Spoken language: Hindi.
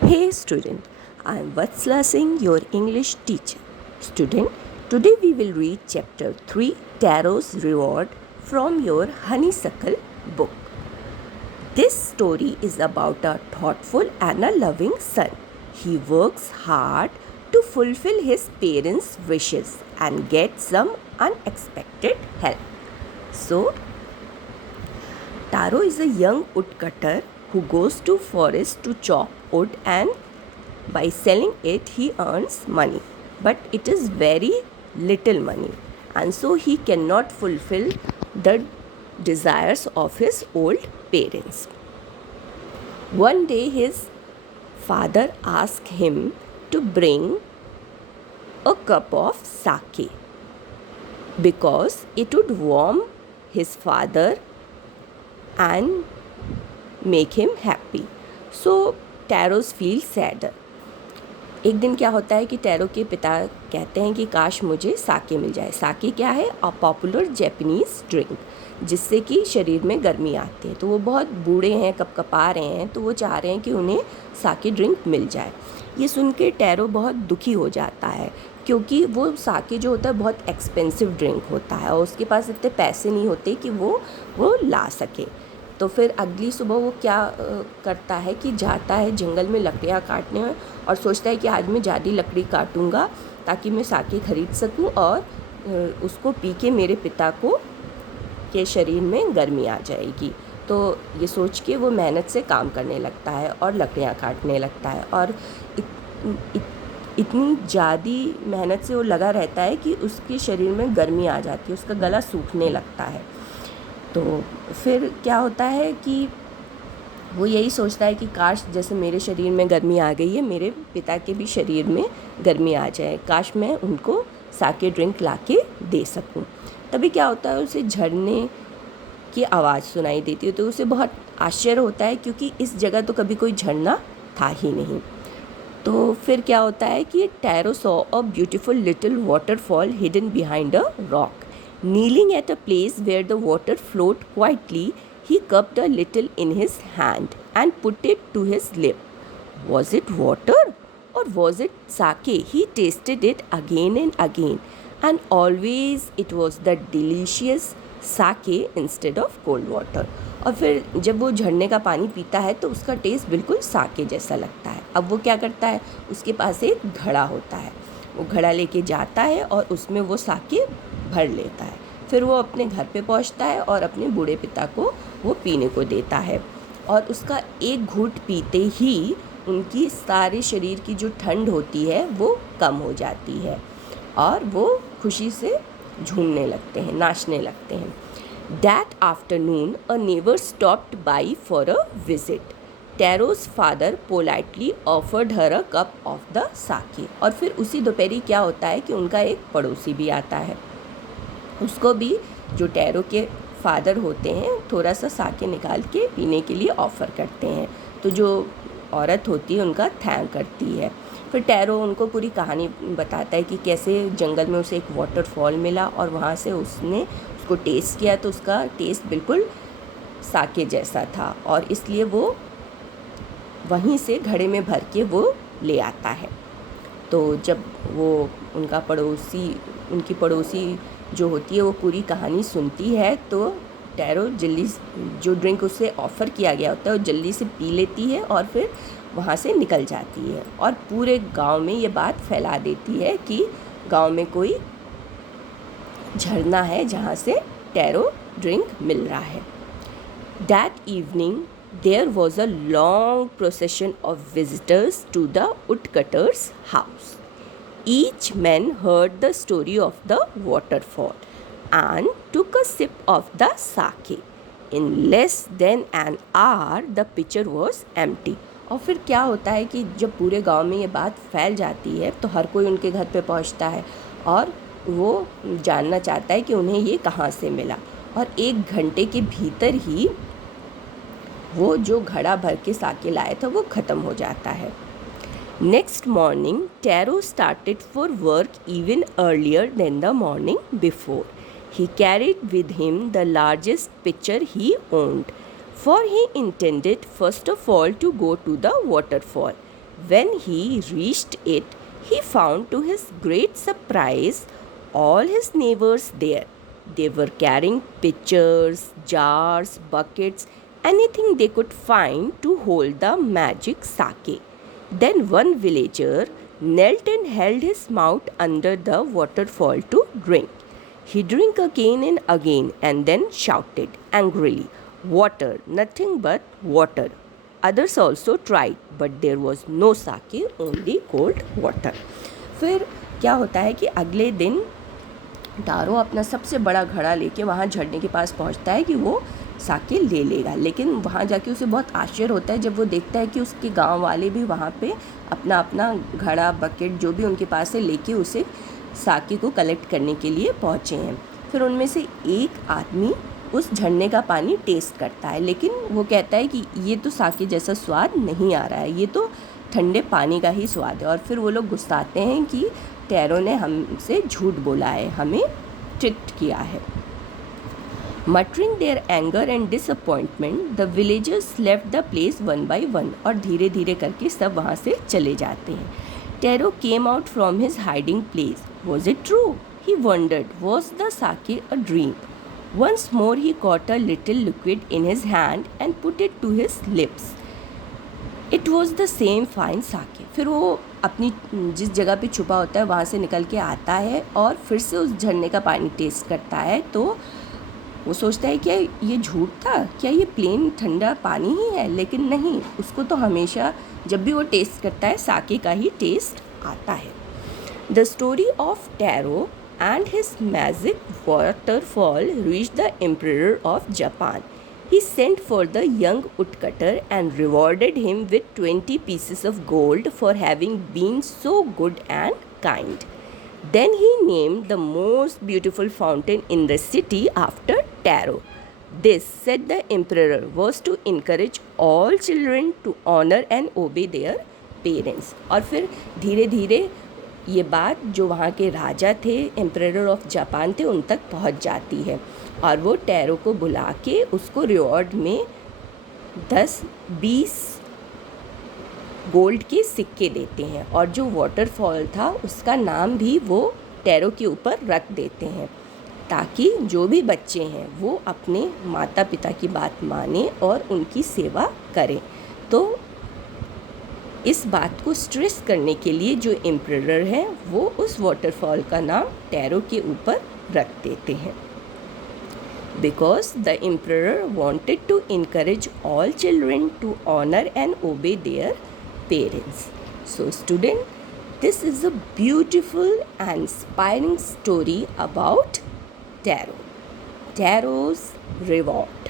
Hey student, I am Vatsala Singh, your English teacher. Student, today we will read chapter 3 Tarot's Reward from your Honeysuckle book. This story is about a thoughtful and a loving son. He works hard to fulfill his parents' wishes and gets some unexpected help. So, Taro is a young woodcutter who goes to forest to chop wood, and by selling it he earns money, but it is very little money, and so he cannot fulfill the desires of his old parents. One day his father asked him to bring a cup of sake because it would warm his father and make him happy. So Taros feels sadder. एक दिन क्या होता है कि टैरो के पिता कहते हैं कि काश मुझे साके मिल जाए. साके क्या है? अ पॉपुलर जैपनीज़ ड्रिंक, जिससे कि शरीर में गर्मी आती है. तो वो बहुत बूढ़े हैं, कपकपा रहे हैं, तो वो चाह रहे हैं कि उन्हें साके ड्रिंक मिल जाए. ये सुन के टैरो बहुत दुखी हो जाता है, क्योंकि वो साके जो होता है बहुत एक्सपेंसिव ड्रिंक होता है और उसके पास इतने पैसे नहीं होते कि वो ला सके. तो फिर अगली सुबह वो क्या करता है कि जाता है जंगल में लकड़ियाँ काटने और सोचता है कि आज मैं ज़्यादा लकड़ी काटूँगा ताकि मैं साके खरीद सकूँ और उसको पी के मेरे पिता के शरीर में गर्मी आ जाएगी. तो ये सोच के वो मेहनत से काम करने लगता है और लकड़ियाँ काटने लगता है और इतनी ज़्यादा मेहनत से वो लगा रहता है कि उसके शरीर में गर्मी आ जाती है, उसका गला सूखने लगता है. तो फिर क्या होता है कि वो यही सोचता है कि काश जैसे मेरे शरीर में गर्मी आ गई है, मेरे पिता के भी शरीर में गर्मी आ जाए, काश मैं उनको साके ड्रिंक ला के दे सकूं. तभी क्या होता है, उसे झरने की आवाज़ सुनाई देती है. तो उसे बहुत आश्चर्य होता है क्योंकि इस जगह तो कभी कोई झरना था ही नहीं. तो फिर क्या होता है कि tarot saw a beautiful little waterfall hidden behind a rock. Kneeling at a place where the water flowed quietly, he cupped a little in his hand and put it to his lip. Was it water or was it sake? He tasted it again and again, and always it was the delicious sake instead of cold water. और फिर जब वो झरने का पानी पीता है तो उसका टेस्ट बिल्कुल साके जैसा लगता है. अब वो क्या करता है, उसके पास एक घड़ा होता है, वो घड़ा लेके जाता है और उसमें वो साके भर लेता है. फिर वो अपने घर पे पहुंचता है और अपने बूढ़े पिता को वो पीने को देता है और उसका एक घूंट पीते ही उनकी सारे शरीर की जो ठंड होती है वो कम हो जाती है और वो खुशी से झूमने लगते हैं, नाचने लगते हैं. That afternoon a neighbor stopped by for a visit. Taro's father politely offered her a cup of the sake. और फिर उसी दोपहरी क्या होता है कि उनका एक पड़ोसी भी आता है. उसको भी जो टैरो के फादर होते हैं थोड़ा सा साके निकाल के पीने के लिए ऑफ़र करते हैं. तो जो औरत होती है उनका थैंक करती है. फिर टैरो उनको पूरी कहानी बताता है कि कैसे जंगल में उसे एक वाटरफॉल मिला और वहाँ से उसने उसको टेस्ट किया तो उसका टेस्ट बिल्कुल साके जैसा था और इसलिए वो वहीं से घड़े में भर के वो ले आता है. तो जब वो उनकी पड़ोसी जो होती है वो पूरी कहानी सुनती है तो टैरो जल्दी जो ड्रिंक उसे ऑफ़र किया गया होता है वो जल्दी से पी लेती है और फिर वहाँ से निकल जाती है और पूरे गांव में ये बात फैला देती है कि गांव में कोई झरना है जहाँ से टैरो ड्रिंक मिल रहा है. That evening there was a long procession of visitors to the woodcutter's house. Each man heard the story of the waterfall and took a sip of the sake. In less than an hour the pitcher was empty. और फिर क्या होता है कि जब पूरे गांव में ये बात फैल जाती है तो हर कोई उनके घर पे पहुंचता है और वो जानना चाहता है कि उन्हें ये कहाँ से मिला. और 1 घंटे के भीतर ही वो जो घड़ा भर के साके लाया था वो ख़त्म हो जाता है. Next morning, Taro started for work even earlier than the morning before. He carried with him the largest pitcher he owned, for he intended first of all to go to the waterfall. When he reached it, he found to his great surprise all his neighbors there. They were carrying pitchers, jars, buckets, anything they could find to hold the magic sake. Then one villager knelt and held his mouth under the waterfall to drink. He drank again and then shouted angrily, "Water, nothing but water." Others also tried, but there was no sake, only cold water. फिर क्या होता है कि अगले दिन टारो अपना सबसे बड़ा घड़ा लेके वहाँ झरने के पास पहुँचता है कि वो साके ले लेगा, लेकिन वहाँ जाके उसे बहुत आश्चर्य होता है जब वो देखता है कि उसके गांव वाले भी वहाँ पे अपना अपना घड़ा, बकेट जो भी उनके पास है लेके उसे साके को कलेक्ट करने के लिए पहुँचे हैं। फिर उनमें से एक आदमी उस झरने का पानी टेस्ट करता है, लेकिन वो कहता है कि ये तो साके जैसा स्वाद नहीं आ रहा है, ये तो ठंडे पानी का ही स्वाद है। और फिर वो लोग गुस्साते हैं कि टैरो ने हमसे झूठ बोला है, हमें ट्रिक्ड किया है। Muttering their anger and disappointment, the villagers left the place one by one. और धीरे धीरे करके सब वहाँ से चले जाते हैं। Taro came out from his hiding place. Was it true? He wondered. Was the sake a dream? Once more he caught a little liquid in his hand and put it to his lips. It was the same fine sake. फिर वो अपनी जिस जगह पे छुपा होता है वहाँ से निकल के आता है और फिर से उस झरने का पानी टेस्ट करता है, तो वो सोचता है क्या ये झूठ था, क्या ये प्लेन ठंडा पानी ही है, लेकिन नहीं, उसको तो हमेशा जब भी वो टेस्ट करता है साके का ही टेस्ट आता है। The story of tarot and his magic waterfall reach the emperor of Japan. He sent for the young woodcutter and rewarded him with 20 pieces of gold for having been so good and kind. Then he named the most beautiful fountain in the city after Taro. This, said the emperor, was to encourage all children to honor and obey their parents. और फिर धीरे धीरे ये बात जो वहाँ के राजा थे, एम्परर ऑफ जापान थे, उन तक पहुँच जाती है और वो टैरो को बुला के उसको रिवॉर्ड में 10-20 गोल्ड के सिक्के देते हैं और जो वाटरफॉल था उसका नाम भी वो टैरो के ऊपर रख देते हैं, ताकि जो भी बच्चे हैं वो अपने माता पिता की बात माने और उनकी सेवा करें। तो इस बात को स्ट्रेस करने के लिए जो एम्परर हैं वो उस वाटरफॉल का नाम टैरो के ऊपर रख देते हैं। Because the emperor wanted to encourage all children to honor and obey their parents. So student, this is a beautiful and inspiring story about Taro. Taro's reward.